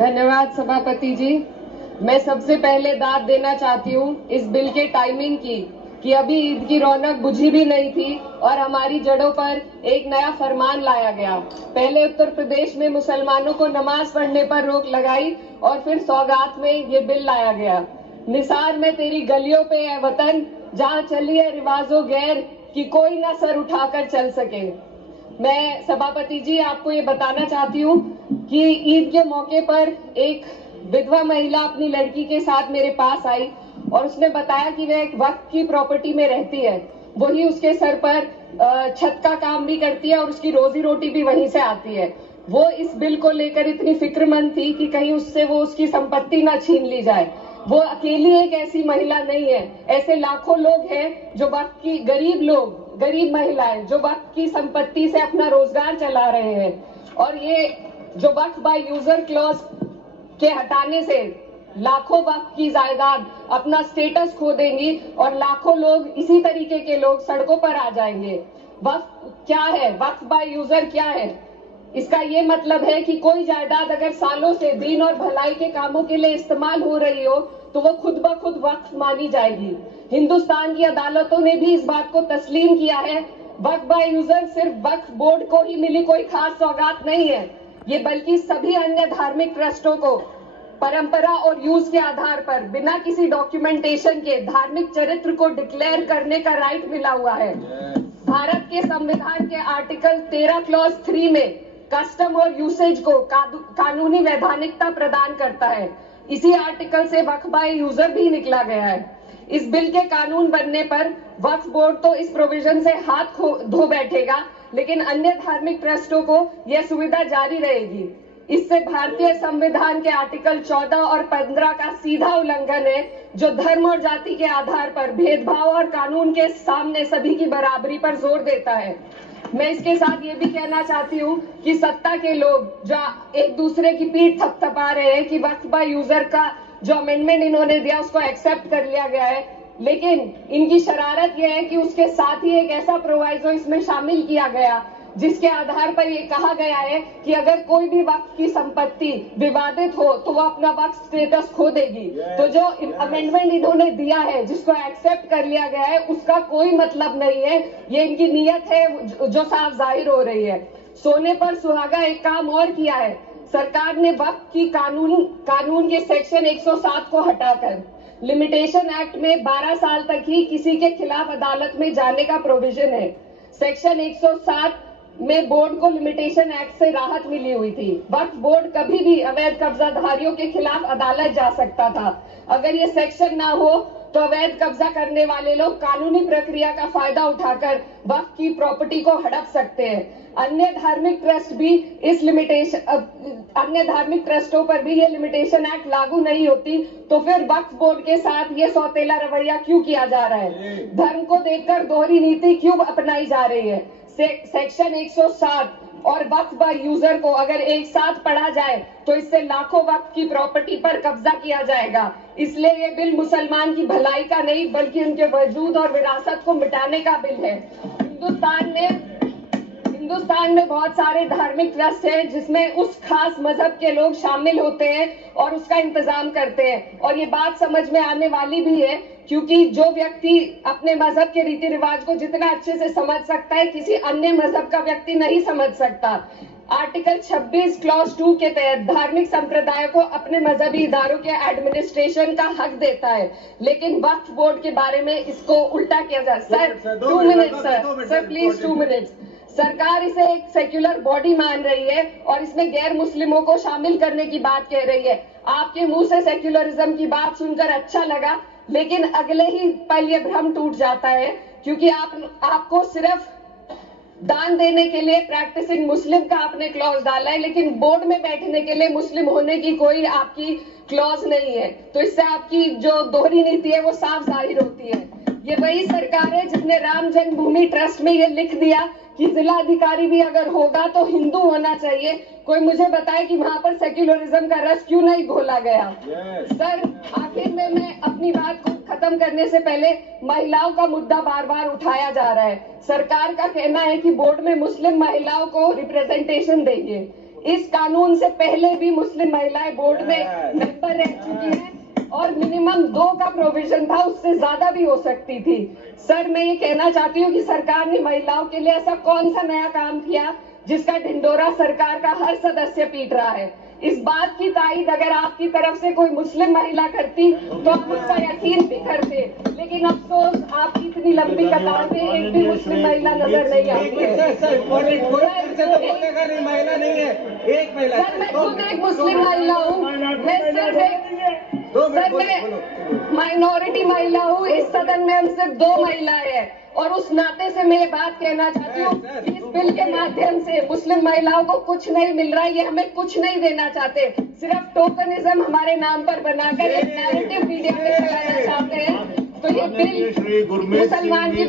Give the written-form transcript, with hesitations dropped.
धन्यवाद सभापति जी। मैं सबसे पहले दाद देना चाहती हूँ इस बिल के टाइमिंग की कि अभी ईद की रौनक बुझी भी नहीं थी और हमारी जड़ों पर एक नया फरमान लाया गया। पहले उत्तर प्रदेश में मुसलमानों को नमाज पढ़ने पर रोक लगाई और फिर सौगात में ये बिल लाया गया। निसार में तेरी गलियों पे है वतन, जहाँ चली है रिवाजों गैर कि कोई ना सर उठाकर चल सके। मैं सभापति जी आपको ये बताना चाहती हूँ कि ईद के मौके पर एक विधवा महिला अपनी लड़की के साथ मेरे पास आई और उसने बताया कि वह एक वक्त की प्रॉपर्टी में रहती है, वही उसके सर पर छत का काम भी करती है और उसकी रोजी रोटी भी वहीं से आती है। वो इस बिल को लेकर इतनी फिक्रमंद थी कि कहीं उससे वो उसकी संपत्ति ना छीन ली जाए। वो अकेली एक ऐसी महिला नहीं है, ऐसे लाखों लोग हैं जो वक्त की गरीब महिलाएं जो वक्त की संपत्ति से अपना रोजगार चला रहे हैं। और ये जो वक्त बाय यूजर क्लॉज के हटाने से लाखों वक्त की जायदाद अपना स्टेटस खो देंगी और लाखों लोग इसी तरीके के लोग सड़कों पर आ जाएंगे। वक्त क्या है, वक्त बाय यूजर क्या है? इसका ये मतलब है कि कोई जायदाद अगर सालों से दीन और भलाई के कामों के लिए इस्तेमाल हो रही हो तो वो खुद ब खुद वक्फ मानी जाएगी। हिंदुस्तान की अदालतों ने भी इस बात को तस्लीम किया है। वक्फ बाय यूजर सिर्फ वक्फ बोर्ड को ही मिली कोई खास सौगात नहीं है, ये बल्कि सभी अन्य धार्मिक ट्रस्टों को परंपरा और यूज के आधार पर बिना किसी डॉक्यूमेंटेशन के धार्मिक चरित्र को डिक्लेयर करने का राइट मिला हुआ है। भारत के संविधान के आर्टिकल 13 क्लॉज 3 में कस्टम और यूसेज को कानूनी वैधानिकता प्रदान करता है। इसी आर्टिकल से वक्फ बाय यूजर भी निकला गया है। इस बिल के कानून बनने पर वक्फ बोर्ड तो इस प्रोविजन से हाथ धो बैठेगा, लेकिन अन्य धार्मिक ट्रस्टों को यह सुविधा जारी रहेगी। इससे भारतीय संविधान के आर्टिकल 14 और 15 का सीधा उल्लंघन है, जो धर्म और जाति के आधार पर भेदभाव और कानून के सामने सभी की बराबरी पर जोर देता है। मैं इसके साथ ये भी कहना चाहती हूँ कि सत्ता के लोग जो एक दूसरे की पीठ थपथपा रहे हैं कि वक्फ बाय यूजर का जो अमेंडमेंट इन्होंने दिया उसको एक्सेप्ट कर लिया गया है, लेकिन इनकी शरारत यह है कि उसके साथ ही एक ऐसा प्रोवाइजो इसमें शामिल किया गया जिसके आधार पर यह कहा गया है कि अगर कोई भी वक्फ की संपत्ति विवादित हो तो वो अपना वक्फ स्टेटस खो देगी। तो जो अमेंडमेंट इन्होंने दिया है, जिसको एक्सेप्ट कर लिया गया है, उसका कोई मतलब नहीं है। ये इनकी नीयत है जो साफ जाहिर हो रही है। सोने पर सुहागा एक काम और किया है। सरकार ने वक्फ की कानून के सेक्शन 107 को हटाकर लिमिटेशन एक्ट में 12 साल तक ही किसी के खिलाफ अदालत में जाने का प्रोविजन है। सेक्शन 107 में बोर्ड को लिमिटेशन एक्ट से राहत मिली हुई थी। वक्फ बोर्ड कभी भी अवैध कब्जाधारियों के खिलाफ अदालत जा सकता था। अगर ये सेक्शन ना हो तो अवैध कब्जा करने वाले लोग कानूनी प्रक्रिया का फायदा उठाकर वक्फ की प्रॉपर्टी को हड़प सकते हैं। अन्य धार्मिक ट्रस्टों पर भी ये लिमिटेशन एक्ट लागू नहीं होती, तो फिर वक्फ बोर्ड के साथ ये सौतेला रवैया क्यों किया जा रहा है? धर्म को देखकर दोहरी नीति क्यों अपनाई जा रही है? सेक्शन 107 और वक्फ बाय यूजर को अगर एक साथ पढ़ा जाए तो इससे लाखों वक्फ की प्रॉपर्टी पर कब्जा किया जाएगा। इसलिए ये बिल मुसलमान की भलाई का नहीं बल्कि उनके वजूद और विरासत को मिटाने का बिल है। हिंदुस्तान में बहुत सारे धार्मिक ट्रस्ट हैं जिसमें उस खास मजहब के लोग शामिल होते हैं और उसका इंतजाम करते हैं, और ये बात समझ में आने वाली भी है क्योंकि जो व्यक्ति अपने मजहब के रीति रिवाज को जितना अच्छे से समझ सकता है, किसी अन्य मजहब का व्यक्ति नहीं समझ सकता। आर्टिकल 26 क्लॉज 2 के तहत धार्मिक संप्रदाय को अपने मजहबी इदारों के एडमिनिस्ट्रेशन का हक देता है, लेकिन वक्फ बोर्ड के बारे में इसको उल्टा किया जाए। Sir 2 minute sir please 2 minutes. सरकार इसे एक सेक्युलर बॉडी मान रही है और इसमें गैर मुस्लिमों को शामिल करने की बात कह रही है। आपके मुंह से सेक्युलरिज्म की बात सुनकर अच्छा लगा, लेकिन अगले ही पल ये भ्रम टूट जाता है क्योंकि आपको सिर्फ दान देने के लिए प्रैक्टिसिंग मुस्लिम का आपने क्लॉज डाला है, लेकिन बोर्ड में बैठने के लिए मुस्लिम होने की कोई आपकी क्लॉज नहीं है। तो इससे आपकी जो दोहरी नीति है वो साफ जाहिर होती है। ये वही सरकार है जिसने राम जन्मभूमि ट्रस्ट में ये लिख दिया कि जिला अधिकारी भी अगर होगा तो हिंदू होना चाहिए। कोई मुझे बताए कि वहां पर सेक्युलरिज्म का रस क्यों नहीं घोला गया? सर आखिर में मैं अपनी बात को खत्म करने से पहले महिलाओं का मुद्दा बार बार उठाया जा रहा है। सरकार का कहना है कि बोर्ड में मुस्लिम महिलाओं को रिप्रेजेंटेशन देंगे। इस कानून से पहले भी मुस्लिम महिलाएं बोर्ड में मेंबर रह चुकी हैं और मिनिमम 2 का प्रोविजन था, उससे ज्यादा भी हो सकती थी। सर, मैं ये कहना चाहती हूँ कि सरकार ने महिलाओं के लिए ऐसा कौन सा नया काम किया जिसका ढिंडोरा सरकार का हर सदस्य पीट रहा है। इस बात की तायीद अगर आपकी तरफ से कोई मुस्लिम महिला करती तो आप उसका यकीन भी करते, लेकिन अफसोस आपकी इतनी लंबी कतार में एक भी मुस्लिम महिला नजर नहीं आती है। महिला नहीं है, एक महिला। सर, मैं खुद एक मुस्लिम महिला हूँ, मैं माइनॉरिटी महिला हूँ। इस सदन में हम सिर्फ 2 महिलाएं हैं और उस नाते से मैं ये बात कहना चाहती हूँ कि इस बिल के माध्यम से मुस्लिम महिलाओं को कुछ नहीं मिल रहा है, ये हमें कुछ नहीं देना चाहते, सिर्फ टोकनिज्म हमारे नाम पर बनाकर एक नैरेटिव मीडिया में चलाना चाहते हैं। तो ये बिल मुसलमान की